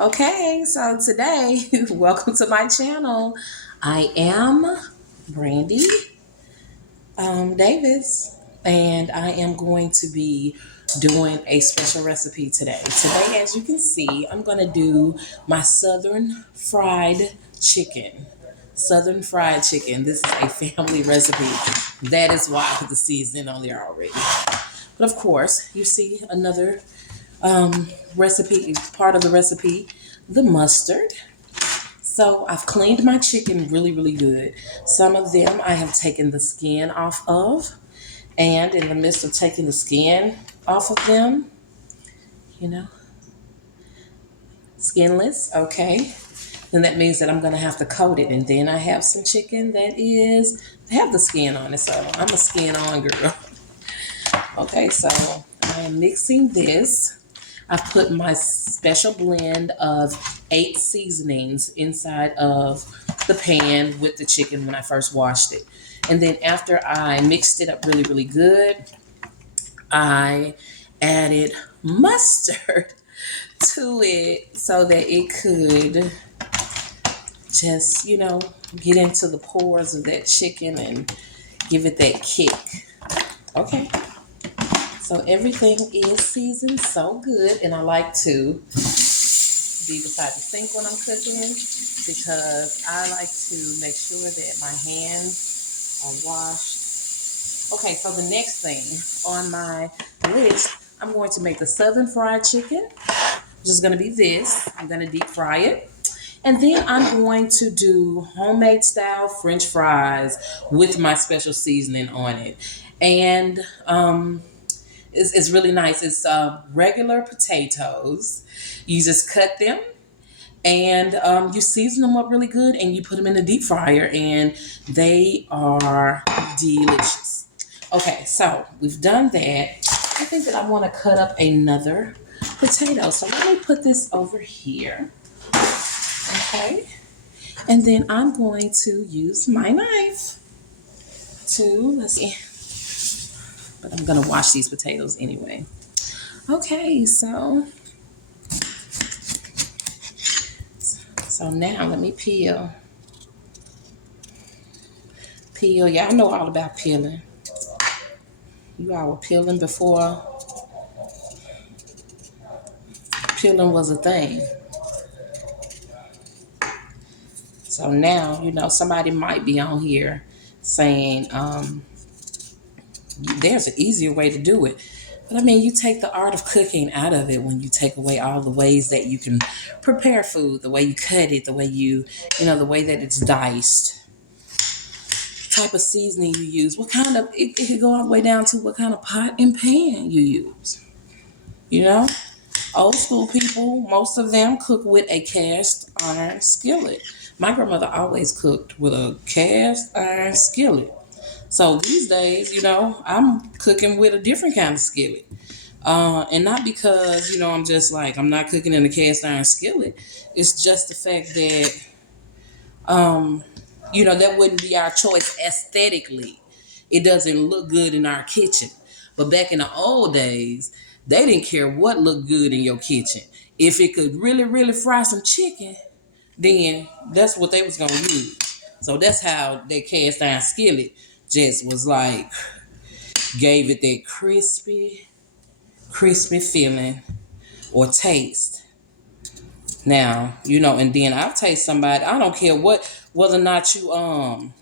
Okay, so today, welcome to my channel. I am Brandy Davis, and I am going to be doing a special recipe today. Today, as you can see, I'm going to do my southern fried chicken. Southern fried chicken. This is a family recipe. That is why I put the seasoning on there already. But of course, you see another recipe, part of the recipe, the mustard. So I've cleaned my chicken really, really good. Some of them I have taken the skin off of. And in the midst of taking the skin off of them, you know, skinless, okay, then that means that I'm going to have to coat it. And then I have some chicken that have the skin on it. So I'm a skin on girl. Okay, so I am mixing this. I've put my special blend of 8 seasonings inside of the pan with the chicken when I first washed it. And then after I mixed it up really, really good, I added mustard to it so that it could just, get into the pores of that chicken and give it that kick. Okay. So everything is seasoned so good, and I like to be beside the sink when I'm cooking because I like to make sure that my hands are washed. Okay, so the next thing on my list, I'm going to make the southern fried chicken, which is going to be this. I'm going to deep fry it. And then I'm going to do homemade style French fries with my special seasoning on it. And it's really nice. It's regular potatoes. You just cut them and you season them up really good and you put them in the deep fryer and they are delicious. Okay, so we've done that. I think that I want to cut up another potato. So let me put this over here. Okay. And then I'm going to use my knife to, let's see, but I'm going to wash these potatoes anyway. Okay, so now let me peel. Peel, y'all know all about peeling. You all were peeling before peeling was a thing. So now, somebody might be on here saying, there's an easier way to do it. But I mean, you take the art of cooking out of it when you take away all the ways that you can prepare food, the way you cut it, the way the way that it's diced, type of seasoning you use, what kind of, it could go all the way down to what kind of pot and pan you use. Old school people, most of them cook with a cast iron skillet. My grandmother always cooked with a cast iron skillet. So these days, I'm cooking with a different kind of skillet. And not because, I'm just like, I'm not cooking in a cast iron skillet. It's just the fact that, that wouldn't be our choice aesthetically. It doesn't look good in our kitchen. But back in the old days, they didn't care what looked good in your kitchen. If it could really, really fry some chicken, then that's what they was going to use. So that's how that cast iron skillet just was like, gave it that crispy feeling or taste. Now, and then I'll taste somebody, I don't care whether or not you,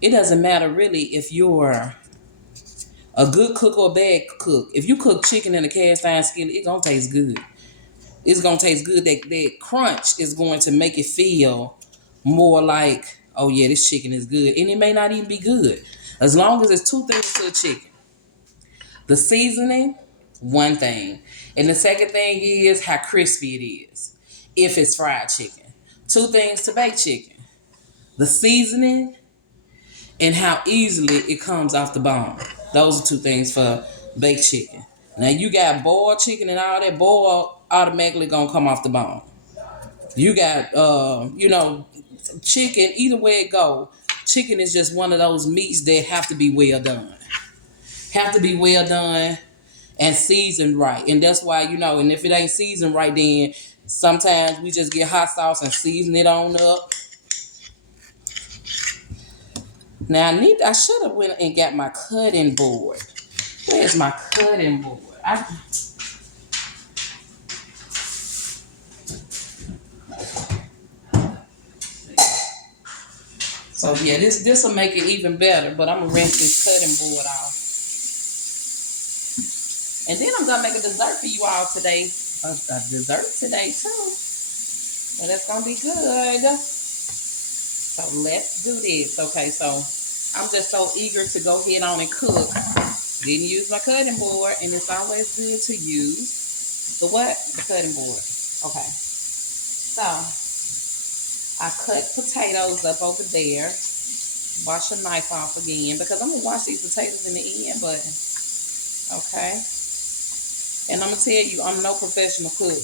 it doesn't matter really if you're a good cook or a bad cook. If you cook chicken in a cast iron skillet, it's gonna taste good. It's gonna taste good. That crunch is going to make it feel more like, oh yeah, this chicken is good. And it may not even be good. As long as it's two things to a chicken. The seasoning, one thing. And the second thing is how crispy it is. If it's fried chicken. Two things to baked chicken. The seasoning and how easily it comes off the bone. Those are two things for baked chicken. Now you got boiled chicken and all that, boiled automatically gonna come off the bone. You got chicken, either way it go, chicken is just one of those meats that have to be well done. Have to be well done. and seasoned right. And that's why, and if it ain't seasoned right, then sometimes we just get hot sauce and season it on up. Now I should have went and got my cutting board. Where's my cutting board? So yeah, this will make it even better. But I'm gonna rinse this cutting board off, and then I'm gonna make a dessert for you all today. A dessert today too. So that's gonna be good. So let's do this. Okay, so I'm just so eager to go ahead on and cook. Didn't use my cutting board, and it's always good to use the what? The cutting board. Okay. So I cut potatoes up over there. Wash your knife off again because I'm gonna wash these potatoes in the end, but okay. And I'm gonna tell you, I'm no professional cook.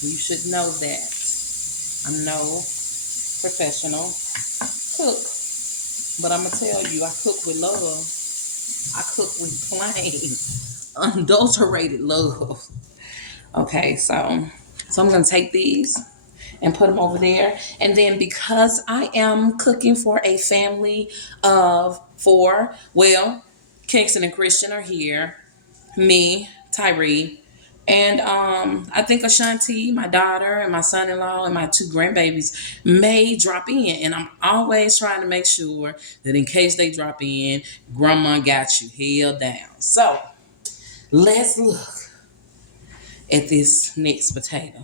You should know that. I'm no professional cook. But I'm gonna tell you, I cook with love. I cook with plain, unadulterated love. Okay, so I'm gonna take these and put them over there. And then because I am cooking for a family of 4, well, Kingston and Christian are here, me, Tyree, and I think Ashanti, my daughter, and my son-in-law, and my 2 grandbabies may drop in. And I'm always trying to make sure that in case they drop in, Grandma got you held down. So let's look at this next potato.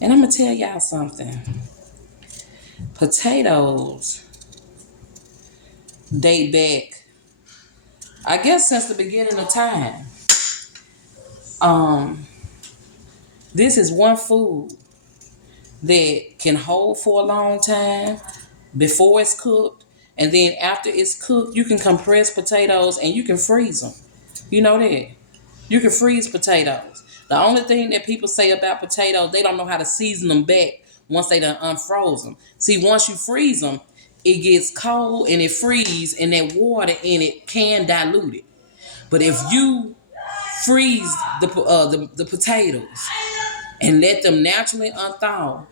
And I'm going to tell y'all something. Potatoes date back, I guess, since the beginning of time. This is one food that can hold for a long time before it's cooked, and then after it's cooked, you can compress potatoes and you can freeze them. You know that? You can freeze potatoes. The only thing that people say about potatoes, they don't know how to season them back once they done unfroze them. See, once you freeze them, it gets cold and it freezes, and that water in it can dilute it. But if you freeze the potatoes and let them naturally unthaw,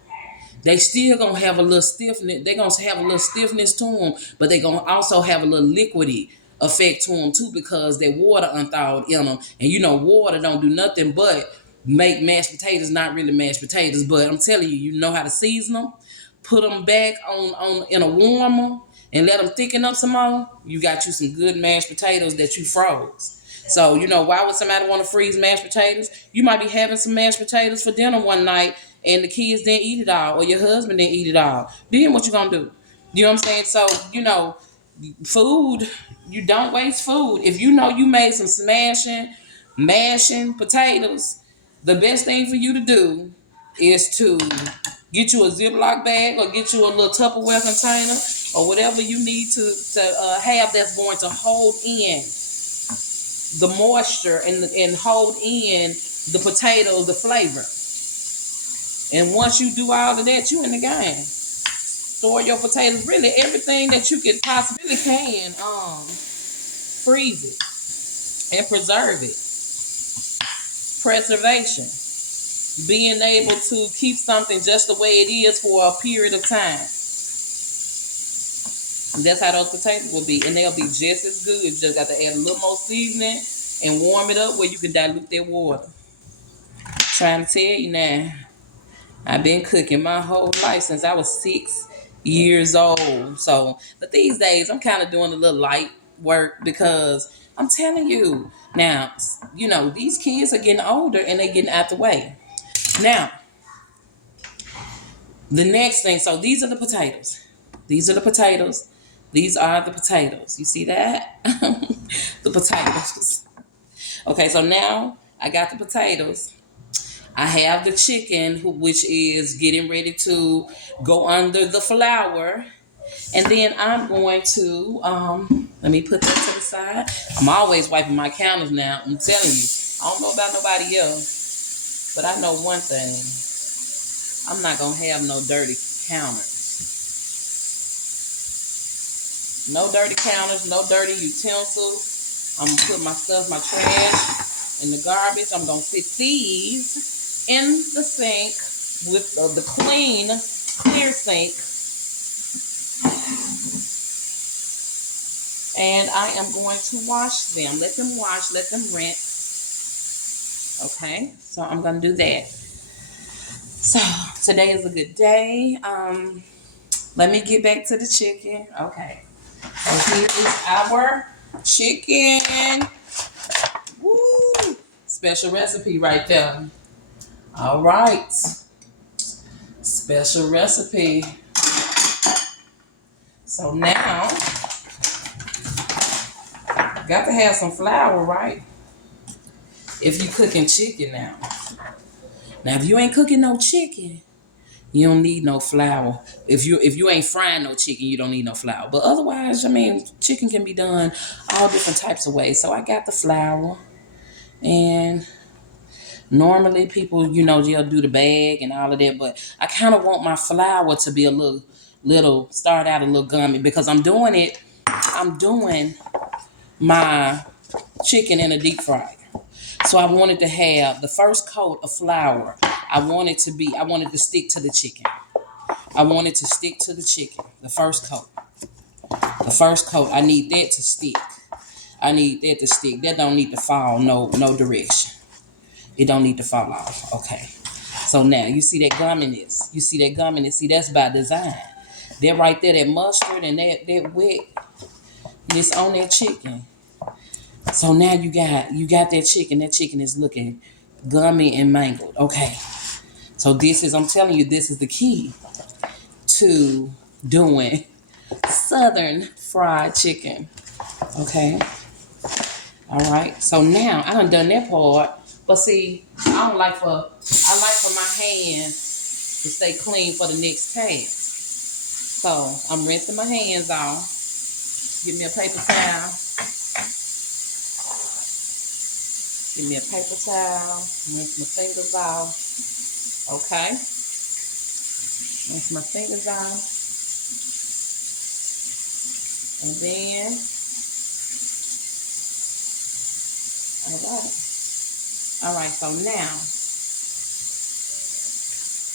they still gonna have a little stiffness. They gonna have a little stiffness to them, but they gonna also have a little liquidy effect to them too, because that water unthawed in them. And water don't do nothing but make mashed potatoes not really mashed potatoes. But I'm telling you, you know how to season them, put them back on in a warmer, and let them thicken up some more. You got you some good mashed potatoes that you froze. So, why would somebody want to freeze mashed potatoes? You might be having some mashed potatoes for dinner one night and the kids didn't eat it all, or your husband didn't eat it all. Then what you gonna do? You know what I'm saying? So, food, you don't waste food. If you know you made some mashing potatoes, the best thing for you to do is to get you a Ziploc bag or get you a little Tupperware container or whatever you need to have that's going to hold in the moisture and hold in the potato, the flavor. And once you do all of that, you in the game. Store your potatoes, really everything that you could possibly can, freeze it and preserve it. Preservation. Being able to keep something just the way it is for a period of time. And that's how those potatoes will be. And they'll be just as good. You just got to add a little more seasoning and warm it up where you can dilute that water. Trying to tell you now, I've been cooking my whole life since I was 6 years old. So, but these days I'm kind of doing a little light work because I'm telling you now, these kids are getting older and they're getting out the way. Now, the next thing, so these are the potatoes. These are the potatoes. These are the potatoes. You see that? The potatoes. Okay, so now I got the potatoes. I have the chicken, which is getting ready to go under the flour. And then I'm going to, let me put that to the side. I'm always wiping my counters now. I'm telling you, I don't know about nobody else, but I know one thing. I'm not going to have no dirty counters. No dirty counters, no dirty utensils. I'm gonna put my stuff, my trash, in the garbage. I'm gonna fit these in the sink with the clear sink. And I am going to wash them. Let them wash, let them rinse. Okay, so I'm gonna do that. So today is a good day. Let me get back to the chicken. Okay, so here is our chicken. Woo! Special recipe right there. All right, special recipe. So now, got to have some flour, right? If you cooking chicken now. Now, if you ain't cooking no chicken, you don't need no flour. If you ain't frying no chicken, you don't need no flour. But otherwise, I mean, chicken can be done all different types of ways. So I got the flour, and normally people, they'll do the bag and all of that. But I kind of want my flour to be a little start out a little gummy because I'm doing my chicken in a deep fryer. So I wanted to have the first coat of flour. I wanted to stick to the chicken. I wanted to stick to the chicken. The first coat. I need that to stick. That don't need to fall no direction. It don't need to fall off. Okay. So now you see that gumminess. See, that's by design. That right there, that mustard and that wetness on that chicken. So now you got that chicken. That chicken is looking gummy and mangled. Okay. So I'm telling you, this is the key to doing Southern fried chicken. Okay. All right. So now I done that part. But see, I like for my hands to stay clean for the next task. So I'm rinsing my hands off. Give me a paper towel. Rinse my fingers off. Okay. Rinse my fingers off. And then, all right, so now,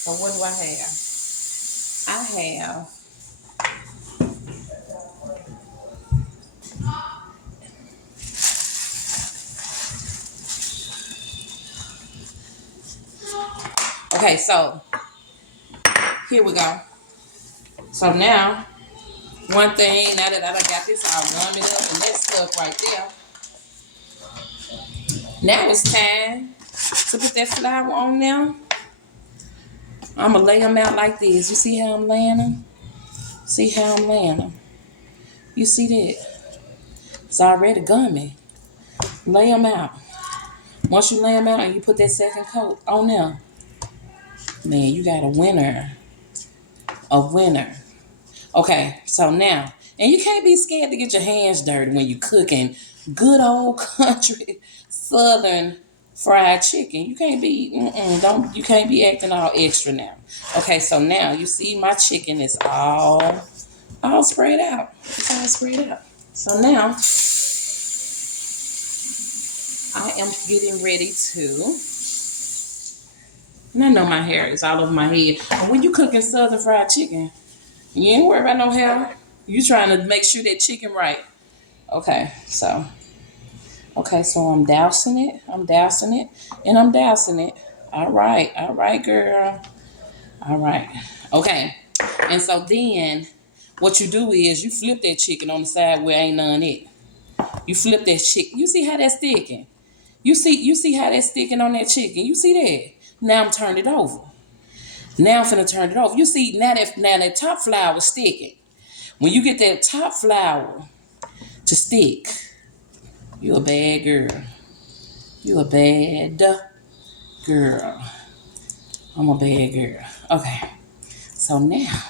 so what do I have? I have okay, so here we go. So now, one thing, now that I got this all gummed up and that stuff right there, now it's time to put that flour on there. I'm going to lay them out like this. You see how I'm laying them? You see that? It's already gummy. Lay them out. Once you lay them out and you put that second coat on there, man, you got a winner. Okay, so now, and you can't be scared to get your hands dirty when you're cooking good old country Southern fried chicken. You can't be acting all extra now. Okay, so now you see my chicken is all sprayed out. It's all sprayed out. So now I am getting ready to. And I know my hair is all over my head. But when you cooking Southern fried chicken, you ain't worried about no hair. You trying to make sure that chicken right. Okay, so I'm dousing it. And I'm dousing it. All right, girl. All right. Okay. And so then what you do is you flip that chicken on the side where ain't none it. You flip that chicken. You see how that's sticking? You see how that's sticking on that chicken? You see that? Now I'm turning it over. Now I'm finna turn it over. You see, now that top flour is sticking. When you get that top flour to stick, you a bad girl. You a bad girl. I'm a bad girl. Okay. So now